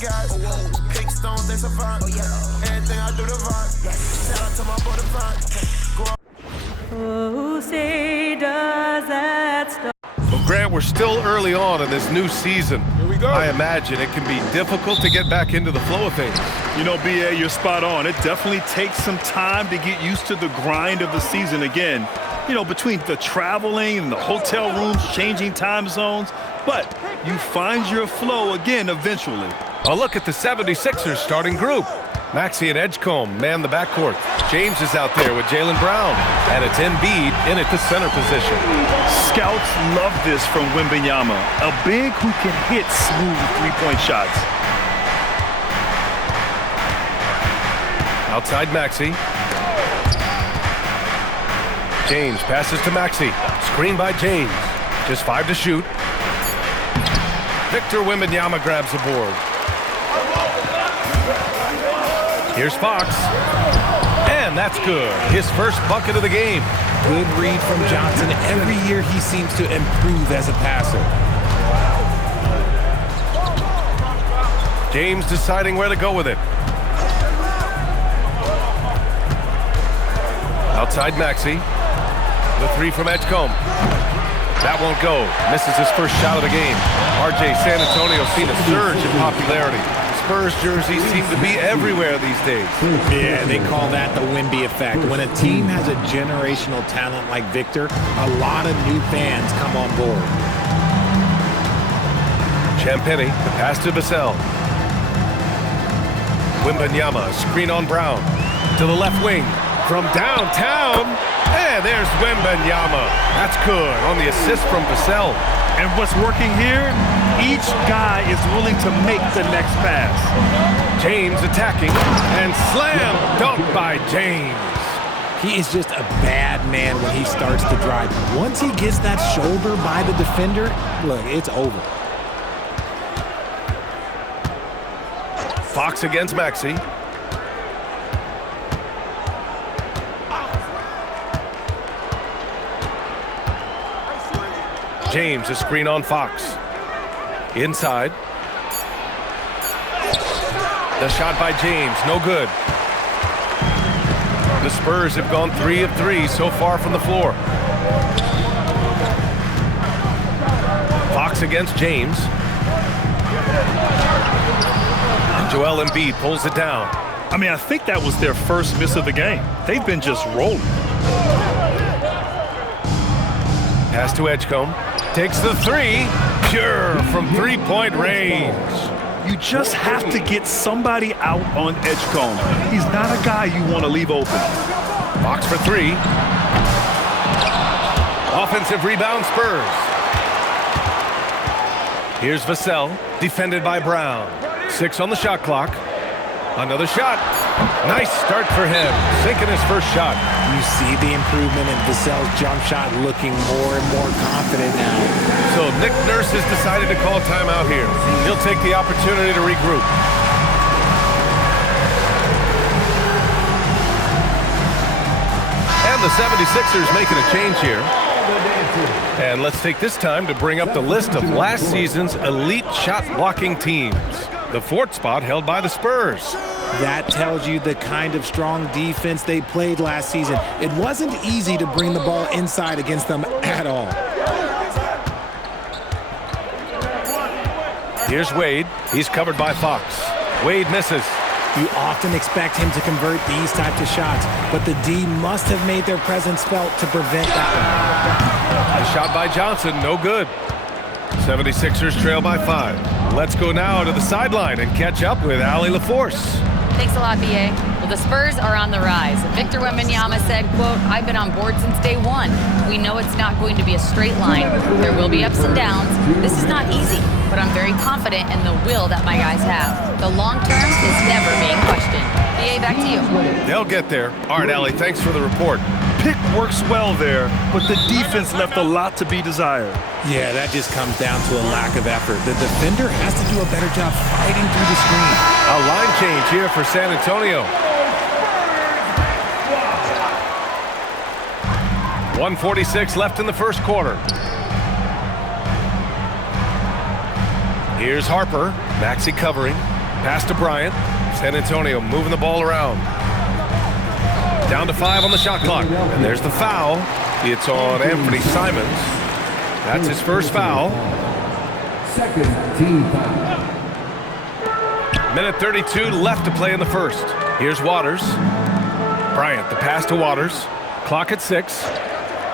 Guys, big stones, they survive. Anything I do to vibe. Shout out to my boy Divine. Who say does that stop? Well, Grant, we're still early on in this new season. Here we go. I imagine it can be difficult to get back into the flow of things. You know, BA, you're spot on. It definitely takes some time to get used to the grind of the season again. You know, between the traveling and the hotel rooms, changing time zones. But you find your flow again eventually. A look at the 76ers starting group. Maxey and Edgecombe man the backcourt. James is out there with Jaylen Brown. And it's Embiid in at the center position. Scouts love this from Wembanyama, a big who can hit smooth three-point shots. Outside Maxey. James passes to Maxey. Screen by James. Just 5 to shoot. Victor Wembanyama grabs the board. Here's Fox. And that's good. His first bucket of the game. Good read from Johnson. Every year he seems to improve as a passer. James deciding where to go with it. Outside Maxey. The three from Edgecombe. That won't go. Misses his first shot of the game. RJ San Antonio seen a surge in popularity. Spurs jerseys seem to be everywhere these days. Yeah, they call that the Wemby effect. When a team has a generational talent like Victor, a lot of new fans come on board. Champagny, the pass to Vassell. Wembanyama, screen on Brown. To the left wing. From downtown. And there's Wembanyama. That's good on the assist from Vassell. And what's working here, each guy is willing to make the next pass. James attacking, and slam dunk by James. He is just a bad man when he starts to drive. Once he gets that shoulder by the defender, look, it's over. Fox against Maxey. James, a screen on Fox. Inside. The shot by James, no good. The Spurs have gone 3 of 3 so far from the floor. Fox against James. And Joel Embiid pulls it down. I mean, I think that was their first miss of the game. They've been just rolling. Pass to Edgecombe. Takes the three. Pure from three-point range. You just have to get somebody out on Edgecombe. He's not a guy you want to leave open. Fox for three. Offensive rebound, Spurs. Here's Vassell, defended by Brown. 6 on the shot clock. Another shot. Nice start for him, sinking his first shot. You see the improvement in Vassell's jump shot, looking more and more confident now. So Nick Nurse has decided to call timeout here. He'll take the opportunity to regroup. And the 76ers making a change here. And let's take this time to bring up the list of last season's elite shot blocking teams. The 4th spot held by the Spurs. That tells you the kind of strong defense they played last season. It wasn't easy to bring the ball inside against them at all. Here's Wade. He's covered by Fox. Wade misses. You often expect him to convert these types of shots, but the D must have made their presence felt to prevent that one. A shot by Johnson, no good. 76ers trail by 5. Let's go now to the sideline and catch up with Allie LaForce. Thanks a lot, BA. Well, the Spurs are on the rise. Victor Wembanyama said, quote, "I've been on board since day one. We know it's not going to be a straight line. There will be ups and downs. This is not easy, but I'm very confident in the will that my guys have. The long term is never being questioned." BA, back to you. They'll get there. All right, Allie, thanks for the report. Pick works well there, but the defense left a lot to be desired. Yeah, that just comes down to a lack of effort. The defender has to do a better job fighting through the screen. A line change here for San Antonio. 1:46 left in the first quarter. Here's Harper. Maxey covering. Pass to Bryant. San Antonio moving the ball around. Down to 5 on the shot clock. And there's the foul. It's on Anthony Simons. That's his first foul. Second team foul. Minute 32 left to play in the first. Here's Waters. Bryant, the pass to Waters. Clock at 6.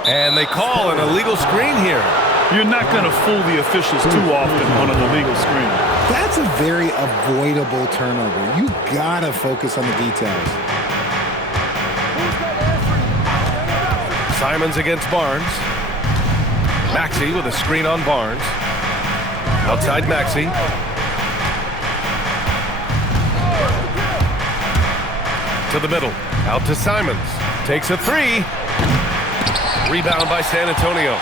And they call an illegal screen here. You're not going to fool the officials too often on an illegal screen. That's a very avoidable turnover. You gotta focus on the details. Simons against Barnes. Maxey with a screen on Barnes. Outside Maxey. To the middle. Out to Simons. Takes a 3. Rebound by San Antonio.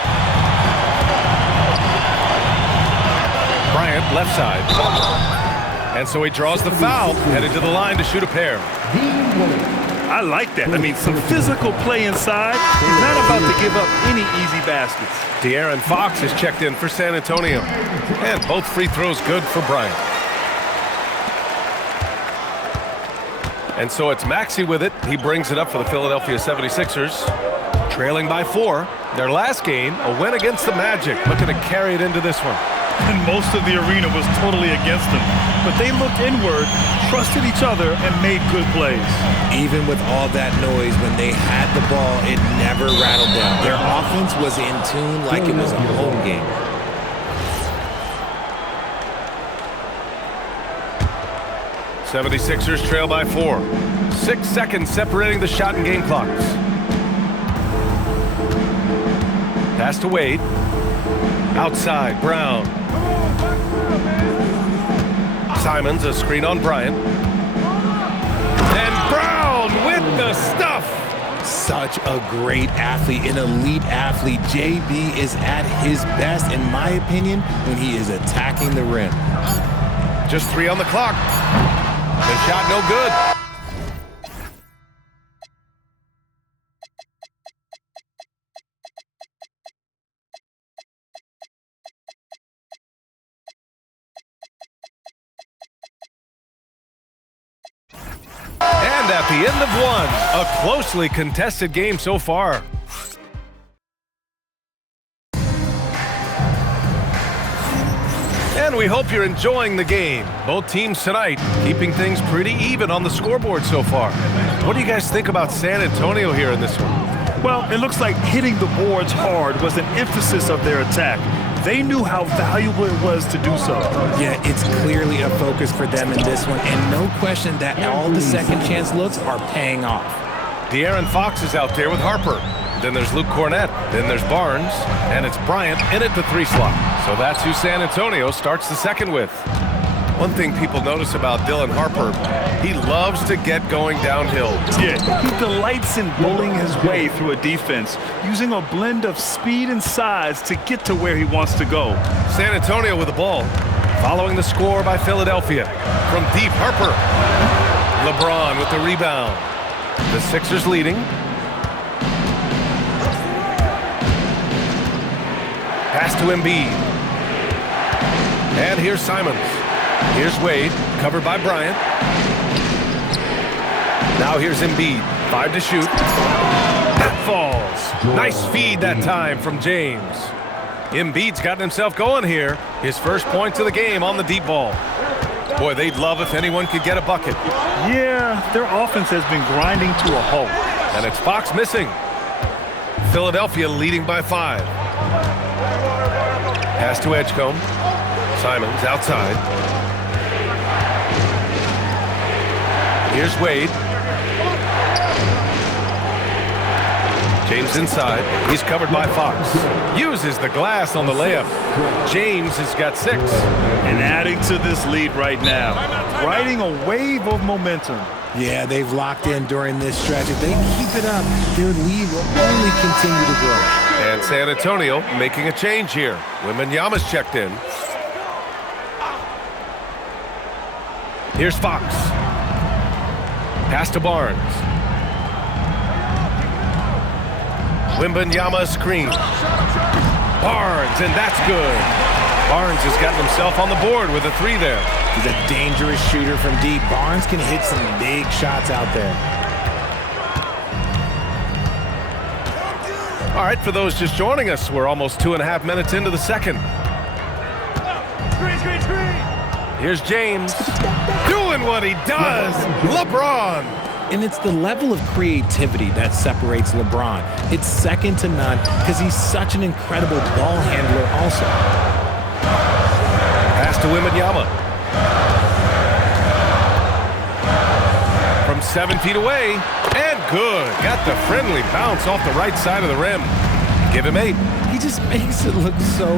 Bryant, left side. And so he draws the foul, headed to the line to shoot a pair. I like that. I mean, some physical play inside. He's not about to give up any easy baskets. De'Aaron Fox is checked in for San Antonio. And both free throws good for Bryant. And so it's Maxey with it. He brings it up for the Philadelphia 76ers. Trailing by 4. Their last game, a win against the Magic. Looking to carry it into this one. And most of the arena was totally against them. But they looked inward, trusted each other, and made good plays. Even with all that noise, when they had the ball, it never rattled them. Their offense was in tune like it was a home game. '76ers trail by 4. 6 seconds separating the shot and game clocks. Pass to Wade. Outside, Brown. Simons, a screen on Bryant. And Brown with the stuff. Such a great athlete, an elite athlete. JB is at his best, in my opinion, when he is attacking the rim. Just 3 on the clock. The shot no good. And at the end of one, a closely contested game so far. And we hope you're enjoying the game. Both teams tonight keeping things pretty even on the scoreboard so far. What do you guys think about San Antonio here in this one? Well, it looks like hitting the boards hard was an emphasis of their attack. They knew how valuable it was to do so. Yeah, it's clearly a focus for them in this one, and no question that all the second chance looks are paying off. De'Aaron Fox is out there with Harper. Then there's Luke Cornett. Then there's Barnes. And it's Bryant in at the 3 slot. So that's who San Antonio starts the second with. One thing people notice about Dylan Harper, he loves to get going downhill. Yeah, he delights in bullying his way through a defense, using a blend of speed and size to get to where he wants to go. San Antonio with the ball, following the score by Philadelphia. From deep, Harper. LeBron with the rebound. The Sixers leading. Pass to Embiid. And here's Simons. Here's Wade, covered by Bryant. Now here's Embiid, 5 to shoot. That falls. Nice feed that time from James. Embiid's gotten himself going here. His first points of the game on the deep ball. Boy, they'd love if anyone could get a bucket. Yeah, their offense has been grinding to a halt. And it's Fox missing. Philadelphia leading by 5. Pass to Edgecombe. Simons outside. Here's Wade. James inside. He's covered by Fox. Uses the glass on the layup. James has got 6. And adding to this lead right now, riding a wave of momentum. Yeah, they've locked in during this stretch. If they keep it up, their lead will only continue to grow. And San Antonio making a change here. Wembanyama's checked in. Here's Fox. Pass to Barnes. Wembanyama screen. Barnes, and that's good. Barnes has gotten himself on the board with a 3 there. He's a dangerous shooter from deep. Barnes can hit some big shots out there. All right, for those just joining us, we're almost 2.5 minutes into the second. Here's James doing what he does. LeBron. And it's the level of creativity that separates LeBron. It's second to none because he's such an incredible ball handler also. Pass to Wembanyama. From 7 feet away, and good. Got the friendly bounce off the right side of the rim. Give him 8. He just makes it look so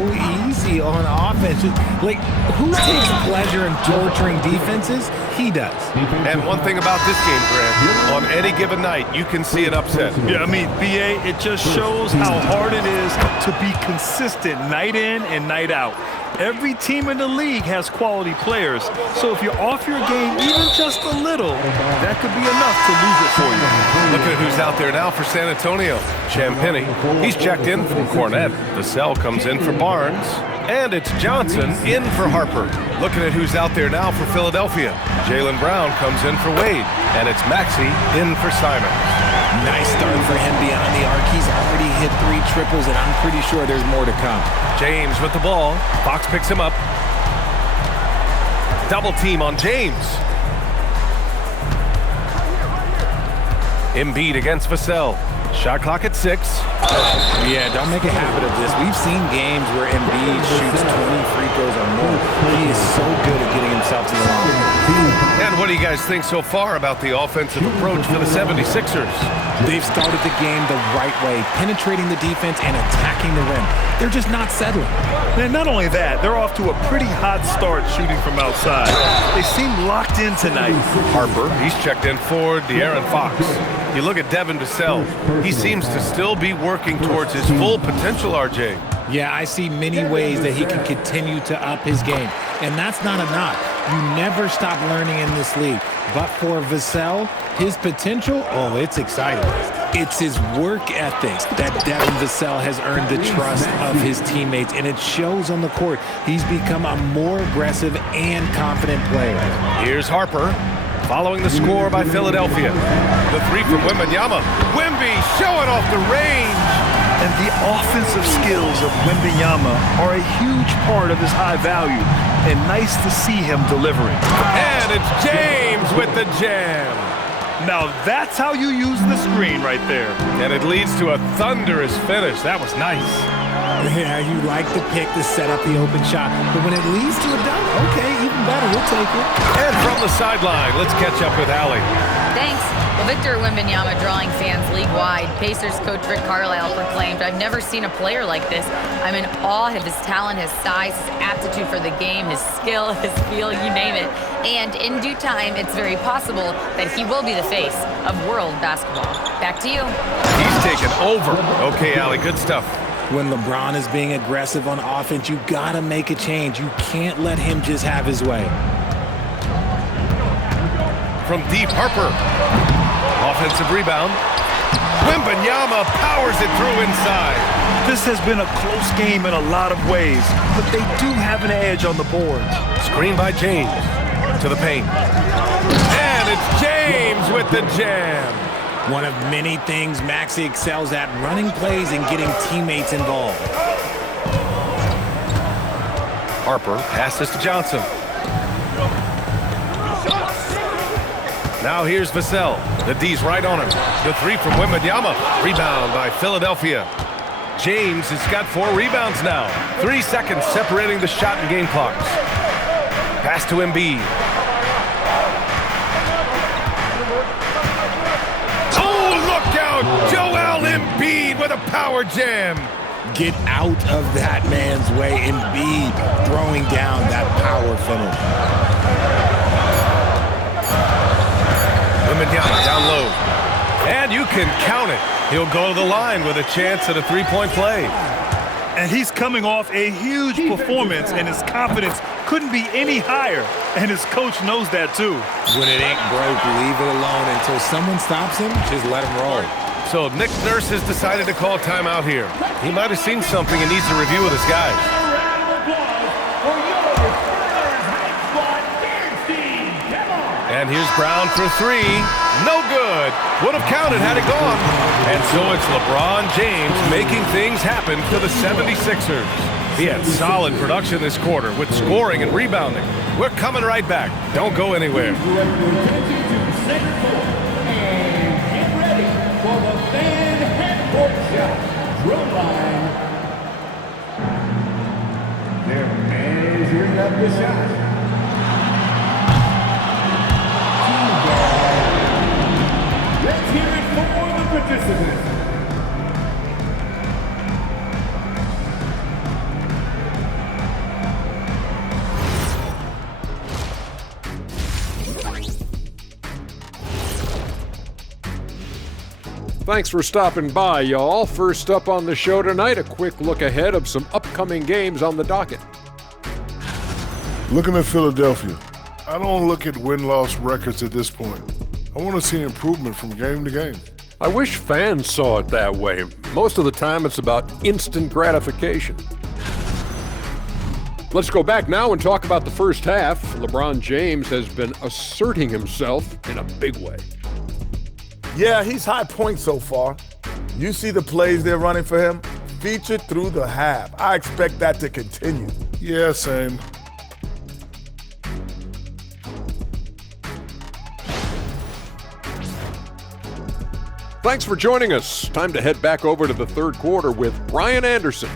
easy on offense. Like, who takes pleasure in torturing defenses? He does. And one thing about this game, Grant, on any given night, you can see an upset. Yeah, I mean, BA, it just shows how hard it is to be consistent night in and night out. Every team in the league has quality players, so if you're off your game even just a little, that could be enough to lose it for you. Look at who's out there now for San Antonio. Champagny, he's checked in from Cornette. Vassell comes in for Barnes. And it's Johnson in for Harper. Looking at who's out there now for Philadelphia. Jaylen Brown comes in for Wade. And it's Maxey in for Simons. Nice start for him beyond the arc. He's already hit 3 triples, and I'm pretty sure there's more to come. James with the ball. Fox picks him up. Double team on James. Embiid against Vassell. Shot clock at 6. Yeah, don't make a habit of this. We've seen games where Embiid shoots 20 free throws or more. He is so good at getting himself to the line. And what do you guys think so far about the offensive approach for the 76ers? They've started the game the right way, penetrating the defense and attacking the rim. They're just not settling. And not only that, they're off to a pretty hot start shooting from outside. They seem locked in tonight. Harper, he's checked in for De'Aaron Fox. You look at Devin Vassell, he seems to still be working towards his full potential, RJ. Yeah, I see many ways that he can continue to up his game. And that's not a knock. You never stop learning in this league. But for Vassell, his potential, oh, it's exciting. It's his work ethic that Devin Vassell has earned the trust of his teammates, and it shows on the court. He's become a more aggressive and confident player. Here's Harper, following the score by Philadelphia. The 3 from Wembanyama. Wemby showing off the range. And the offensive skills of Wembanyama are a huge part of his high value, and nice to see him delivering. And it's James with the jam. Now that's how you use the screen right there. And it leads to a thunderous finish. That was nice. Yeah, you like the pick to set up the open shot, but when it leads to a dunk, okay, even better, we'll take it. And from the sideline, let's catch up with Allie. Thanks. Well, Victor Wembanyama drawing fans league-wide. Pacers coach Rick Carlisle proclaimed, "I've never seen a player like this. I'm in awe of his talent, his size, his aptitude for the game, his skill, his feel, you name it. And in due time, it's very possible that he will be the face of world basketball." Back to you. He's taken over. Okay, Allie, good stuff. When LeBron is being aggressive on offense, you gotta make a change. You can't let him just have his way. From deep, Harper. Offensive rebound. Wembanyama powers it through inside. This has been a close game in a lot of ways, but they do have an edge on the board. Screen by James to the paint. And it's James with the jam. One of many things Maxey excels at, running plays and getting teammates involved. Harper passes to Johnson. Now here's Vassell. The D's right on him. The 3 from Wembanyama. Rebound by Philadelphia. James has got 4 rebounds now. 3 seconds separating the shot and game clocks. Pass to Embiid. Oh, look out! Joel Embiid with a power jam. Get out of that man's way. Embiid throwing down that power finish. Wembanyama down low. And you can count it. He'll go to the line with a chance at a 3-point play. And he's coming off a huge performance, and his confidence couldn't be any higher. And his coach knows that too. When it ain't broke, leave it alone. Until someone stops him, just let him roll. So Nick Nurse has decided to call timeout here. He might have seen something and needs to review with his guys. And here's Brown for three. No good. Would have counted had it gone. And so it's LeBron James making things happen for the 76ers. He had solid production this quarter with scoring and rebounding. We're coming right back. Don't go anywhere. Get ready for the fan headcourt shot. Drum line. They're measuring up the shot. Let's hear it for the participants. Thanks for stopping by, y'all. First up on the show tonight, a quick look ahead of some upcoming games on the docket. Looking at Philadelphia, I don't look at win-loss records at this point. I want to see improvement from game to game. I wish fans saw it that way. Most of the time, it's about instant gratification. Let's go back now and talk about the first half. LeBron James has been asserting himself in a big way. Yeah, he's high point so far. You see the plays they're running for him? Featured through the half. I expect that to continue. Yeah, same. Thanks for joining us. Time to head back over to the third quarter with Brian Anderson.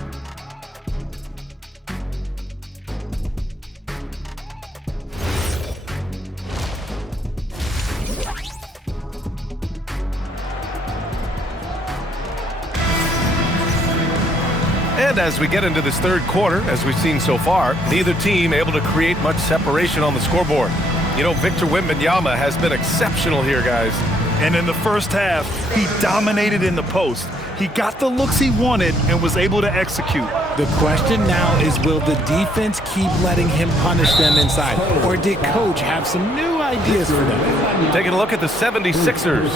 And as we get into this third quarter, as we've seen so far, neither team able to create much separation on the scoreboard. You know, Victor Wembanyama has been exceptional here, guys. And in the first half, he dominated in the post. He got the looks he wanted and was able to execute. The question now is, will the defense keep letting him punish them inside? Or did Coach have some new ideas for them? Taking a look at the 76ers.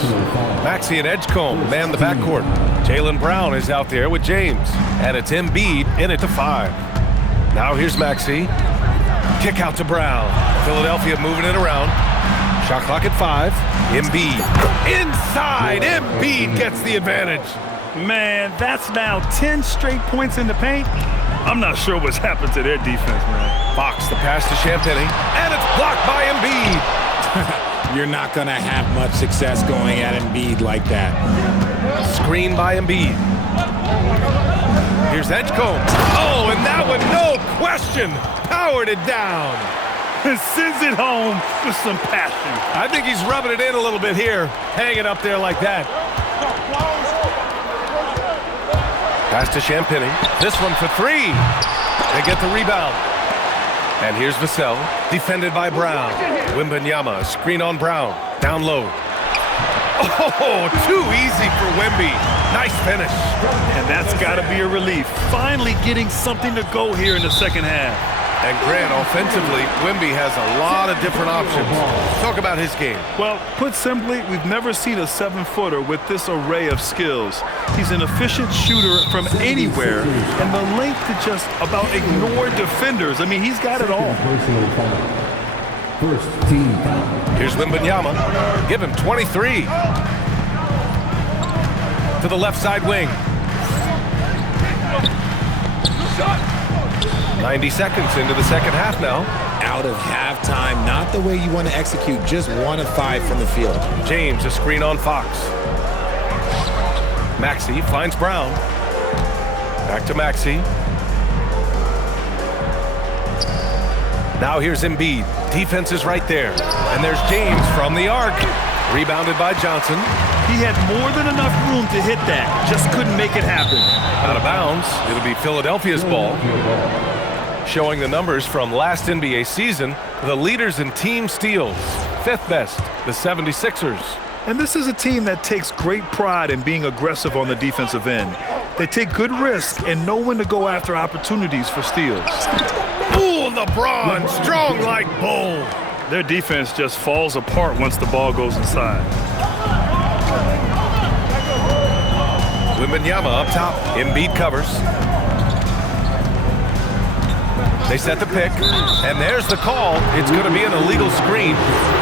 Maxey and Edgecombe man the backcourt. Jaylen Brown is out there with James. And it's Embiid in it to 5. Now here's Maxey. Kick out to Brown. Philadelphia moving it around. Shot clock at 5. Embiid. Inside. Embiid gets the advantage. Man, that's now 10 straight points in the paint. I'm not sure what's happened to their defense, man. Fox, the pass to Champagny. And it's blocked by Embiid. You're not going to have much success going at Embiid like that. Screen by Embiid. Here's Edgecombe. Oh, and that one, no question, powered it down. And sends it home with some passion. I think he's rubbing it in a little bit here. Hang it up there like that. Pass to Champagny. This one for 3. They get the rebound. And here's Vassell, defended by Brown. Wembanyama, screen on Brown. Down low. Oh, too easy for Wemby. Nice finish. And that's got to be a relief. Finally getting something to go here in the second half. And Grant, offensively, Wemby has a lot of different options. Talk about his game. Well, put simply, we've never seen a 7-footer with this array of skills. He's an efficient shooter from anywhere, and the length to just about ignore defenders. I mean, he's got it all. First team foul. Here's Wembanyama. Give him 23. To the left side wing. 90 seconds into the second half now. Out of halftime, not the way you want to execute, just 1 of 5 from the field. James, a screen on Fox. Maxey finds Brown. Back to Maxey. Now here's Embiid. Defense is right there. And there's James from the arc. Rebounded by Johnson. He had more than enough room to hit that. Just couldn't make it happen. Out of bounds. It'll be Philadelphia's ball. Showing the numbers from last NBA season, the leaders in team steals. 5th best, the 76ers. And this is a team that takes great pride in being aggressive on the defensive end. They take good risks and know when to go after opportunities for steals. Ooh, LeBron, strong like bull. Their defense just falls apart once the ball goes inside. Wembanyama up top. Embiid covers. They set the pick, and there's the call. It's going to be an illegal screen.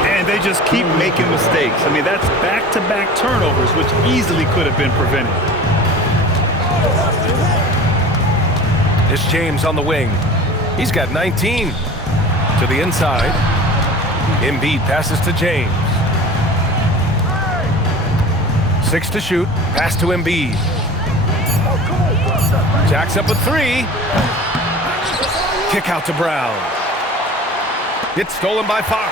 And And they just keep making mistakes. I mean, that's back-to-back turnovers, which easily could have been prevented. It's James on the wing. He's got 19. To the inside. Embiid passes to James. 6 to shoot. Pass to Embiid. Jacks up a 3. Kick out to Brown. It's stolen by Fox.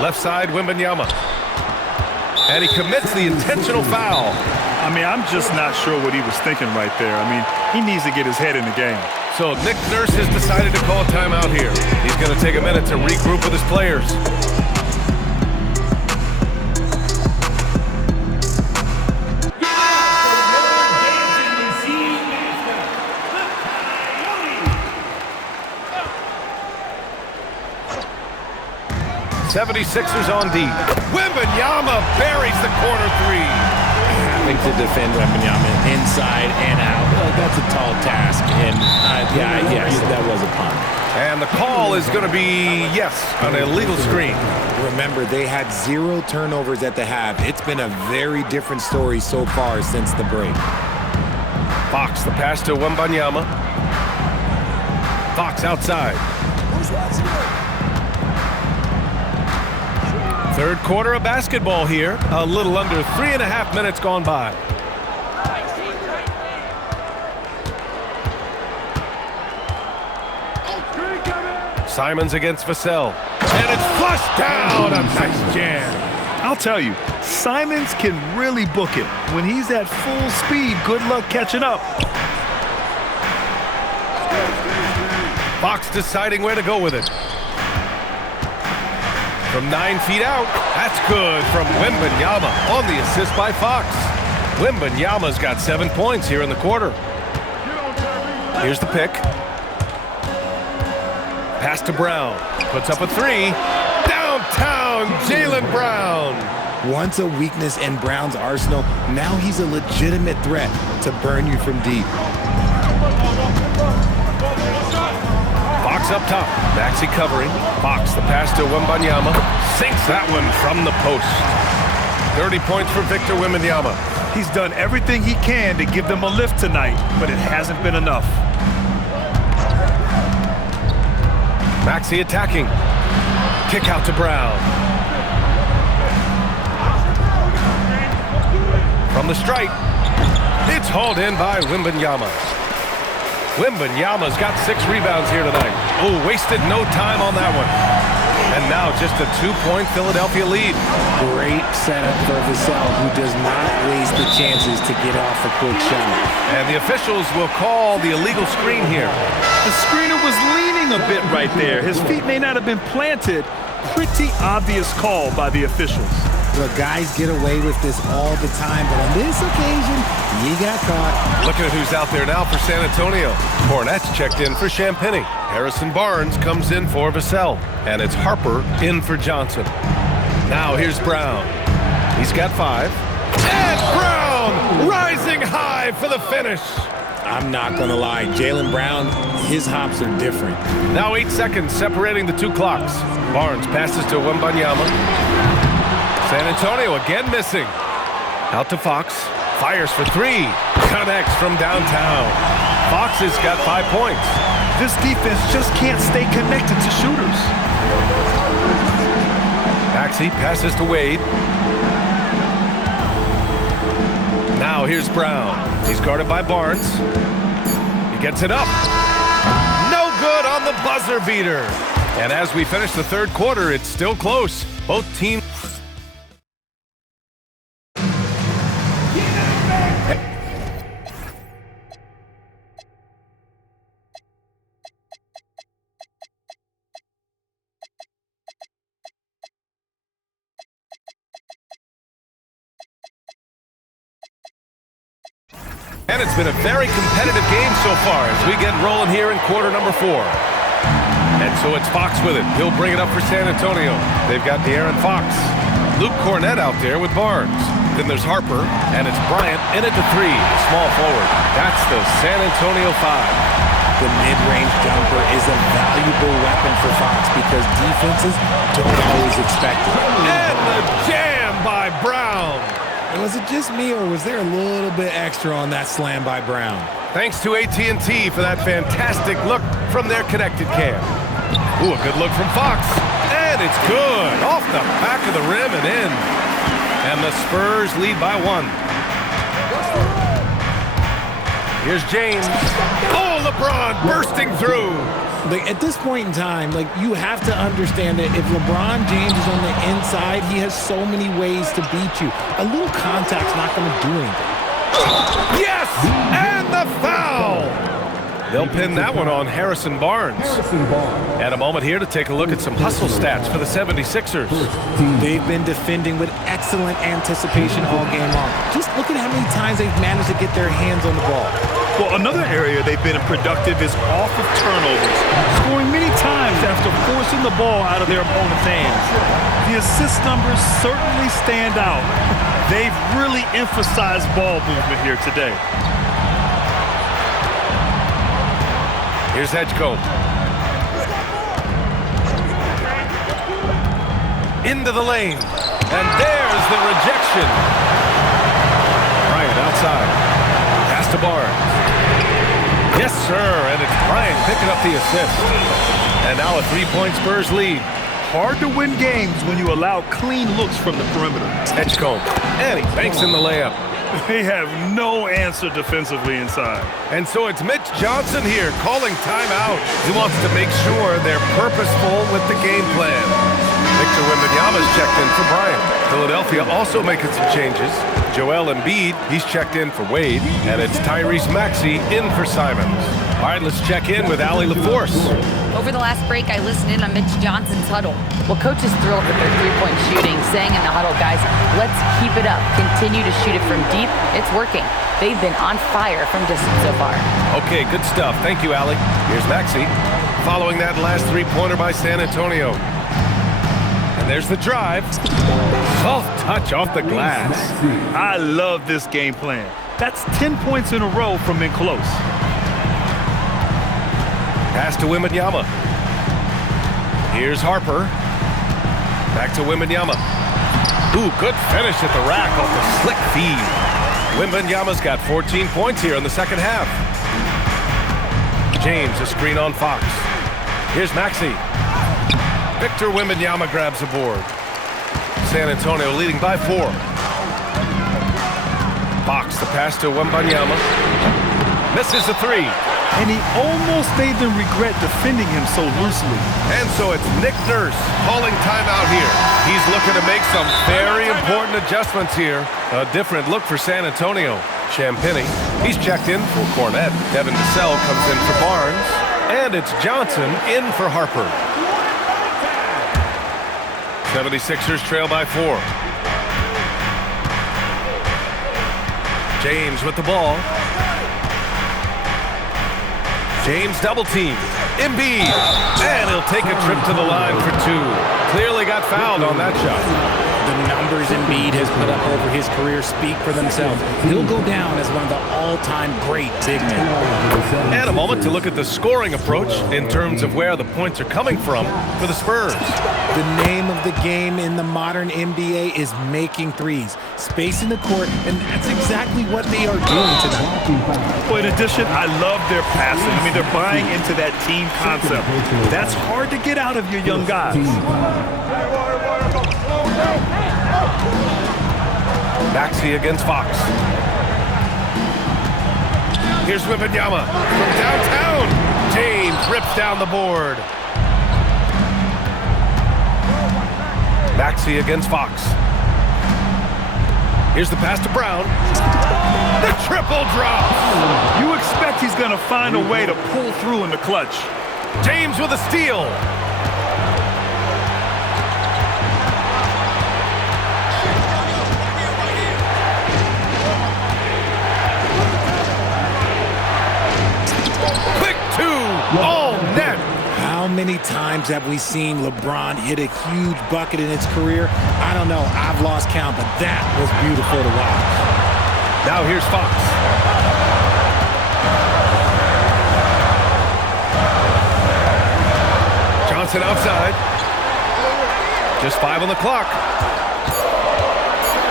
Left side, Wembanyama. And he commits the intentional foul. I mean, I'm just not sure what he was thinking right there. I mean, he needs to get his head in the game. So Nick Nurse has decided to call a timeout here. He's going to take a minute to regroup with his players. '76ers on deep. Wembanyama buries the corner 3. Having to defend Wembanyama inside and out, that's a tall task. And yes, that was a punt. And the call is going to be, yes, an illegal screen. Remember, they had 0 turnovers at the half. It's been a very different story so far since the break. Fox, the pass to Wembanyama. Fox outside. Third quarter of basketball here. A little under 3.5 minutes gone by. Simons against Vassell. And it's flushed down. A nice jam. I'll tell you, Simons can really book it. When he's at full speed, good luck catching up. Fox deciding where to go with it. From 9 feet out, that's good from Wembanyama on the assist by Fox. Wembanyama's got 7 points here in the quarter. Here's the pick. Pass to Brown. Puts up a 3. Downtown, Jaylen Brown. Once a weakness in Brown's arsenal, now he's a legitimate threat to burn you from deep. Fox up top. Maxey covering. Fox, the pass to Wembanyama. Sinks that one from the post. 30 points for Victor Wembanyama. He's done everything he can to give them a lift tonight, but it hasn't been enough. Maxey attacking. Kick out to Brown. From the stripe. It's hauled in by Wembanyama. Wembanyama's got 6 rebounds here tonight. Oh, wasted no time on that one. And now just a 2-point Philadelphia lead. Great setup for Vassell, who does not waste the chances to get off a quick shot. And the officials will call the illegal screen here. The screener was leaning a bit right there. His feet may not have been planted. Pretty obvious call by the officials. Look, guys get away with this all the time, but on this occasion, he got caught. Look at who's out there now for San Antonio. Cornette's checked in for Champagny. Harrison Barnes comes in for Vassell. And it's Harper in for Johnson. Now here's Brown. He's got 5. And Brown rising high for the finish. I'm not going to lie. Jaylen Brown, his hops are different. Now 8 seconds separating the 2 clocks. Barnes passes to Wembanyama. San Antonio again missing. Out to Fox. Fires for 3. Connects from downtown. Fox has got 5 points. This defense just can't stay connected to shooters. Maxey passes to Wade. Now here's Brown. He's guarded by Barnes. He gets it up. No good on the buzzer beater. And as we finish the third quarter, it's still close. Both teams. And it's been a very competitive game so far as we get rolling here in quarter number 4. And so it's Fox with it. He'll bring it up for San Antonio. They've got De'Aaron Fox. Luke Cornette out there with Barnes. Then there's Harper, and it's Bryant in at the 3, small forward. That's the San Antonio 5. the mid-range jumper is a valuable weapon for Fox because defenses don't always expect it. And the jam by Brown. Was it just me, or was there a little bit extra on that slam by Brown? Thanks to AT&T for that fantastic look from their connected cam. Ooh, a good look from Fox. And it's good. Off the back of the rim and in. And the Spurs lead by 1. Here's James. Oh, LeBron bursting through. Like, at this point in time, like, you have to understand that if LeBron James is on the inside, he has so many ways to beat you. A little contact's not going to do anything. Yes! And the foul! They'll pin that one on Harrison Barnes. And a moment here to take a look at some hustle stats for the 76ers. They've been defending with excellent anticipation all game long. Just look at how many times they've managed to get their hands on the ball. Well, another area they've been productive is off of turnovers, scoring many times after forcing the ball out of their opponent's hands. The assist numbers certainly stand out. They've really emphasized ball movement here today. Here's Edgecombe. Into the lane. And there's the rejection. Bryant outside. Pass to Barnes. Yes, sir. And it's Bryant picking up the assist. And now a 3-point Spurs lead. Hard to win games when you allow clean looks from the perimeter. Edgecombe. And he banks in the layup. They have no answer defensively inside. And so it's Mitch Johnson here calling timeout. He wants to make sure they're purposeful with the game plan. Victor Wembanyama's checked in for Bryant. Philadelphia also making some changes. Joel Embiid, he's checked in for Wade. And it's Tyrese Maxey in for Simons. All right, let's check in with Allie LaForce. Over the last break, I listened in on Mitch Johnson's huddle. Well, coach is thrilled with their three-point shooting, saying in the huddle, guys, let's keep it up. Continue to shoot it from deep. It's working. They've been on fire from distance so far. Okay, good stuff. Thank you, Allie. Here's Maxey. Following that last three-pointer by San Antonio. And there's the drive. Soft touch off the glass. I love this game plan. That's 10 points in a row from in close. Pass to Wembanyama. Here's Harper. Back to Wembanyama. Ooh, good finish at the rack off the slick feed. Wembanyama's got 14 points here in the second half. James, a screen on Fox. Here's Maxey. Victor Wembanyama grabs the board. San Antonio leading by 4. Fox, the pass to Wembanyama. Misses the 3. And he almost made them regret defending him so loosely. And so it's Nick Nurse calling timeout here. He's looking to make some very important adjustments here. A different look for San Antonio. Champagny, he's checked in for Cornette. Devin Vassell comes in for Barnes. And it's Johnson in for Harper. 76ers trail by 4. James with the ball. James double team. Embiid. And he'll take a trip to the line for 2. Clearly got fouled on that shot. The numbers Embiid has put up over his career speak for themselves. He'll go down as one of the all-time great big men. And a moment to look at the scoring approach in terms of where the points are coming from for the Spurs. The name of the game in the modern NBA is making threes, spacing the court, and that's exactly what they are doing tonight. Well, in addition, I love their passing. I mean, they're buying into that team concept. That's hard to get out of your young guys. Maxey against Fox. Here's Wembanyama from downtown. James rips down the board. Maxey against Fox. Here's the pass to Brown. The triple drop. You expect he's going to find a way to pull through in the clutch. James with a steal. All net. How many times have we seen LeBron hit a huge bucket in his career? I don't know. I've lost count, but that was beautiful to watch. Now here's Fox. Johnson outside. Just 5 on the clock.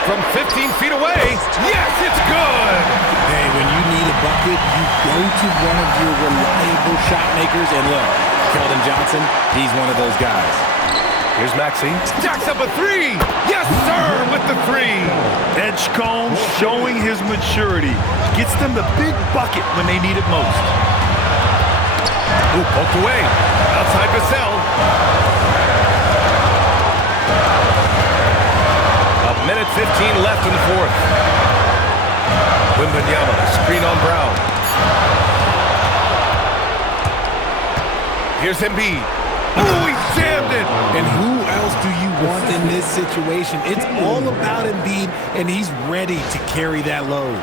From 15 feet away. Yes, it's good. Hey, when you need a bucket, you go to one of your reliable shot makers. And look, Keldon Johnson, he's one of those guys. Here's Maxey. Stacks up a 3. Yes, sir, with the 3. Edgecombe showing his maturity. Gets them the big bucket when they need it most. Ooh, poked away. Outside Vassell. A minute 15 left in the fourth. Wembanyama, screen on Brown. Here's Embiid. Oh, he jammed it! And who else do you want in this situation? It's all about Embiid, and he's ready to carry that load.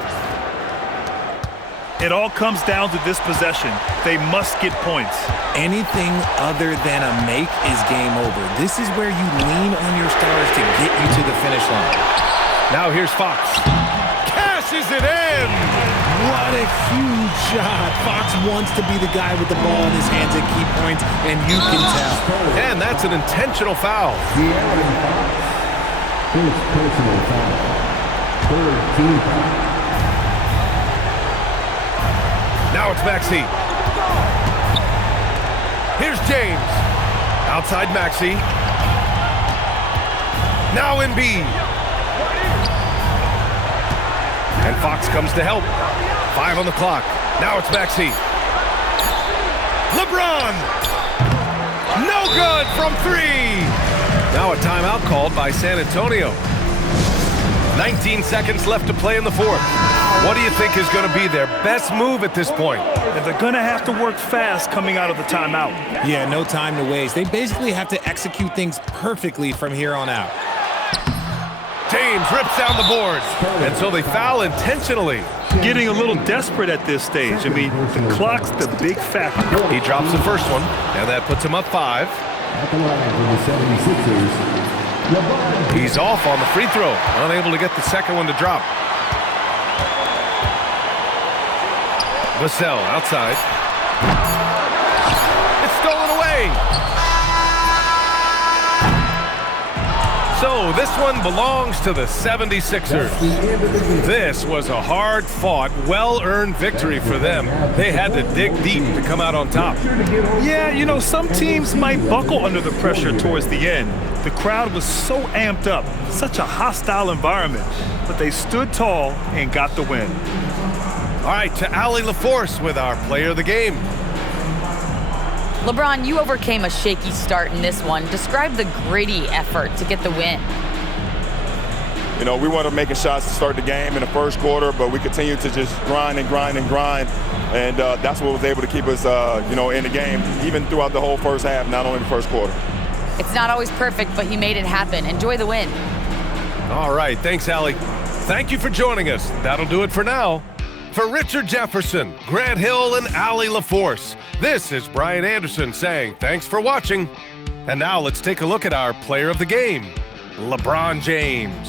It all comes down to this possession. They must get points. Anything other than a make is game over. This is where you lean on your stars to get you to the finish line. Now here's Fox. Cashes it in! What a huge shot. Fox wants to be the guy with the ball in his hands at key points, and you can tell. And that's an intentional foul. First personal foul. Third team foul. Now it's Maxey. Here's James. Outside Maxey. Now Embiid. And Fox comes to help. 5 on the clock. Now it's Maxey. LeBron. No good from 3. Now a timeout called by San Antonio. 19 seconds left to play in the fourth. What do you think is going to be their best move at this point? And they're going to have to work fast coming out of the timeout. Yeah, no time to waste. They basically have to execute things perfectly from here on out. James rips down the boards, and so they foul intentionally. Getting a little desperate at this stage. I mean, the clock's the big factor. He drops the first one, and that puts him up 5. At the line for the 76ers, LeBron. He's off on the free throw, unable to get the second one to drop. Vassell outside. It's stolen away. So this one belongs to the 76ers. This was a hard-fought, well-earned victory for them. They had to dig deep to come out on top. Yeah, you know, some teams might buckle under the pressure towards the end. The crowd was so amped up, such a hostile environment, but they stood tall and got the win. All right, to Allie LaForce with our player of the game. LeBron, you overcame a shaky start in this one. Describe the gritty effort to get the win. You know, we weren't making shots to start the game in the first quarter, but we continued to just grind and grind and grind. And that's what was able to keep us, you know, in the game, even throughout the whole first half, not only the first quarter. It's not always perfect, but you made it happen. Enjoy the win. All right, thanks, Allie. Thank you for joining us. That'll do it for now. For Richard Jefferson, Grant Hill, and Allie LaForce, this is Brian Anderson saying thanks for watching. And now let's take a look at our player of the game, LeBron James.